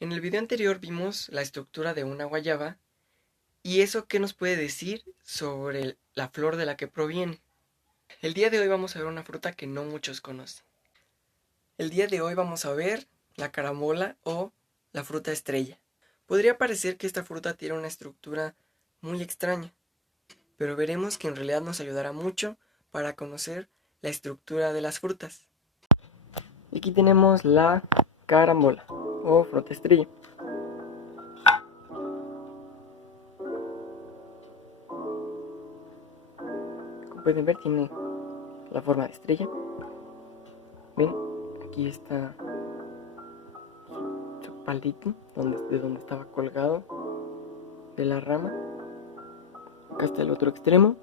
En el video anterior vimos la estructura de una guayaba y eso qué nos puede decir sobre la flor de la que proviene. El día de hoy vamos a ver una fruta que no muchos conocen. El día de hoy vamos a ver la carambola o la fruta estrella. Podría parecer que esta fruta tiene una estructura muy extraña, pero veremos que en realidad nos ayudará mucho para conocer la estructura de las frutas. Aquí tenemos la carambola o fruta estrella. Como pueden ver, tiene la forma de estrella. Ven, aquí está su palito de donde estaba colgado de la rama. Acá está el otro extremo.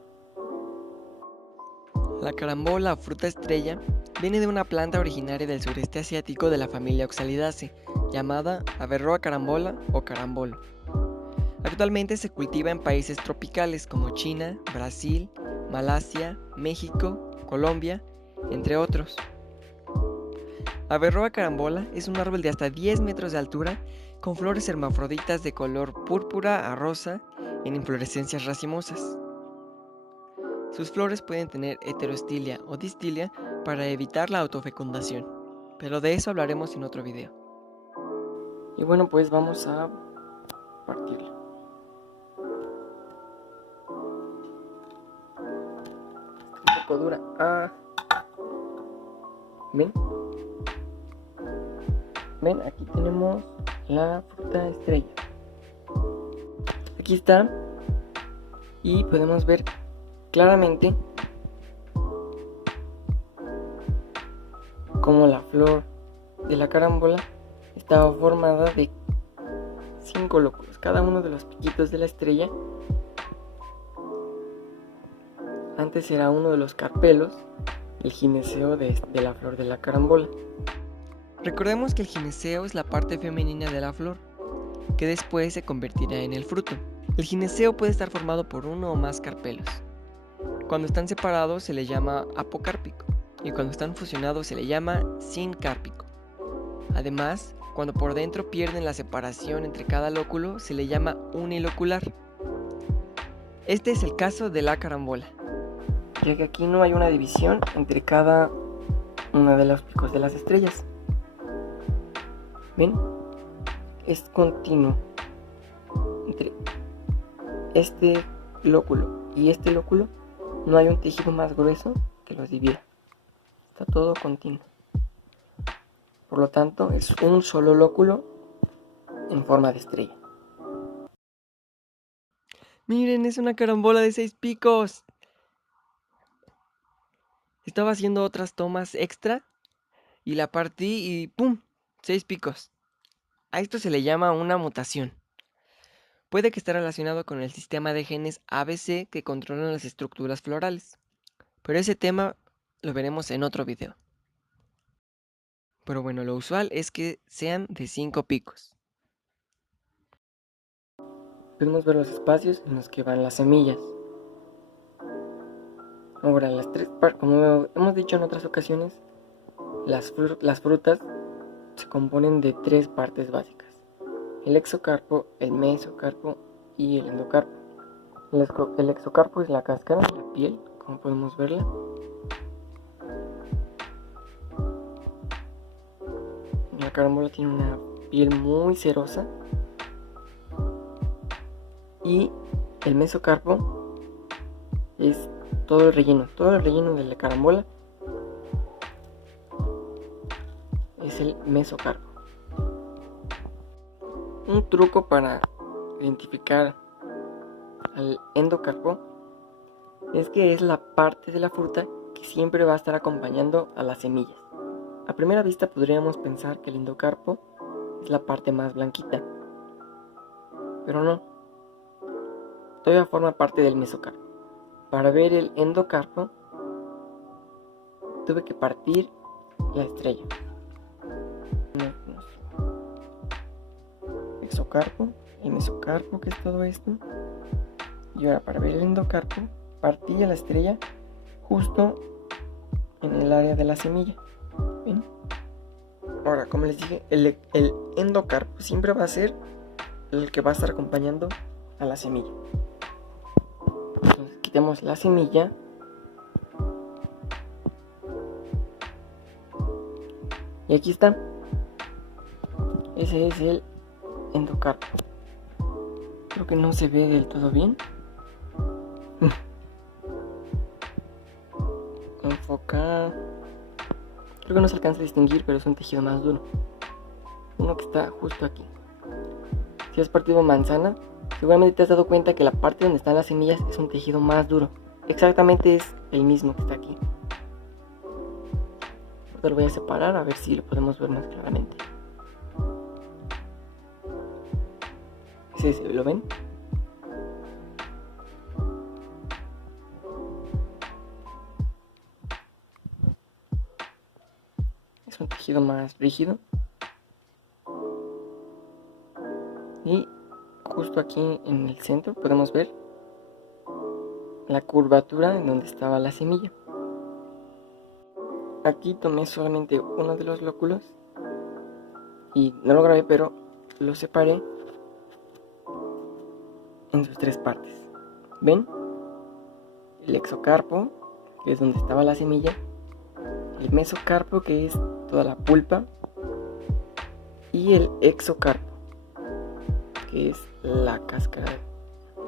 La carambola o fruta estrella viene de una planta originaria del sureste asiático de la familia Oxalidaceae, llamada Averrhoa carambola o carambolo. Actualmente se cultiva en países tropicales como China, Brasil, Malasia, México, Colombia, entre otros. Averrhoa carambola es un árbol de hasta 10 metros de altura con flores hermafroditas de color púrpura a rosa en inflorescencias racimosas. Sus flores pueden tener heterostilia o distilia para evitar la autofecundación, pero de eso hablaremos en otro video. Y bueno, pues vamos a partirla. Está un poco dura. ¿Ven? ¿Ven? Aquí tenemos la fruta estrella. Aquí está. Y podemos ver claramente cómo la flor de la carambola estaba formada de 5 lóculos. Cada uno de los piquitos de la estrella antes era uno de los carpelos, el gineceo de la flor de la carambola. Recordemos que el gineceo es la parte femenina de la flor, que después se convertirá en el fruto. El gineceo puede estar formado por uno o más carpelos. Cuando están separados se le llama apocárpico y cuando están fusionados se le llama sincárpico. Además, cuando por dentro pierden la separación entre cada lóculo se le llama unilocular. Este es el caso de la carambola, ya que aquí no hay una división entre cada uno de los picos de las estrellas. ¿Ven? Es continuo entre este lóculo y este lóculo. No hay un tejido más grueso que los divida. Está todo continuo. Por lo tanto, es un solo lóculo en forma de estrella. Miren, es una carambola de 6 picos. Estaba haciendo otras tomas extra y la partí y ¡pum! 6 picos. A esto se le llama una mutación. Puede que esté relacionado con el sistema de genes ABC que controlan las estructuras florales. Pero ese tema lo veremos en otro video. Pero bueno, lo usual es que sean de 5 picos. Podemos ver los espacios en los que van las semillas. Ahora, como hemos dicho en otras ocasiones, las frutas se componen de 3 partes básicas: el exocarpo, el mesocarpo y el endocarpo. El exocarpo es la cáscara, la piel, como podemos verla. La carambola tiene una piel muy cerosa. Y el mesocarpo es todo el relleno de la carambola es el mesocarpo. Un truco para identificar al endocarpo es que es la parte de la fruta que siempre va a estar acompañando a las semillas. A primera vista podríamos pensar que el endocarpo es la parte más blanquita, pero no. Todavía forma parte del mesocarpo. Para ver el endocarpo tuve que partir la estrella. Exocarpo, el mesocarpo, que es todo esto. Y ahora para ver el endocarpo partí la estrella justo en el área de la semilla. ¿Ven? Ahora, como les dije, el endocarpo siempre va a ser el que va a estar acompañando a la semilla. Entonces, quitemos la semilla. Y aquí está. Ese es el endocarpo. Creo que no se ve del todo bien. Enfocar. Creo que no se alcanza a distinguir, pero es un tejido más duro. Uno que está justo aquí. Si has partido manzana, seguramente te has dado cuenta que la parte donde están las semillas es un tejido más duro. Exactamente es el mismo que está aquí. Ahora lo voy a separar a ver si lo podemos ver más claramente. Es ese, ¿lo ven? Es un tejido más rígido. Y justo aquí en el centro podemos ver la curvatura en donde estaba la semilla. Aquí tomé solamente uno de los lóculos y no lo grabé, pero lo separé en sus tres partes. ¿Ven? El exocarpo, que es donde estaba la semilla, el mesocarpo, que es toda la pulpa, y el exocarpo, que es la cáscara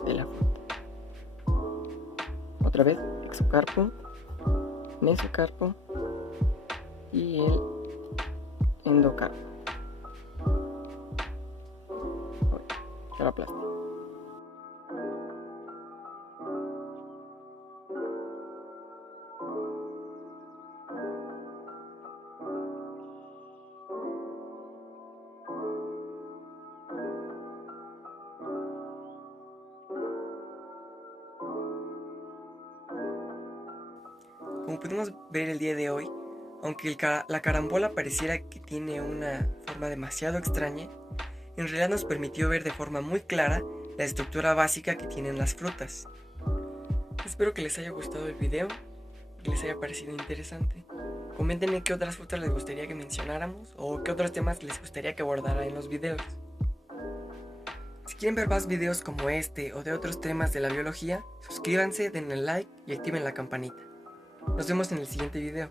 de la fruta. Otra vez, exocarpo, mesocarpo y el endocarpo. Ya lo aplasté. Como pudimos ver el día de hoy, aunque la carambola pareciera que tiene una forma demasiado extraña, en realidad nos permitió ver de forma muy clara la estructura básica que tienen las frutas. Espero que les haya gustado el video, que les haya parecido interesante. Coméntenme qué otras frutas les gustaría que mencionáramos o qué otros temas les gustaría que abordara en los videos. Si quieren ver más videos como este o de otros temas de la biología, suscríbanse, denle like y activen la campanita. Nos vemos en el siguiente video.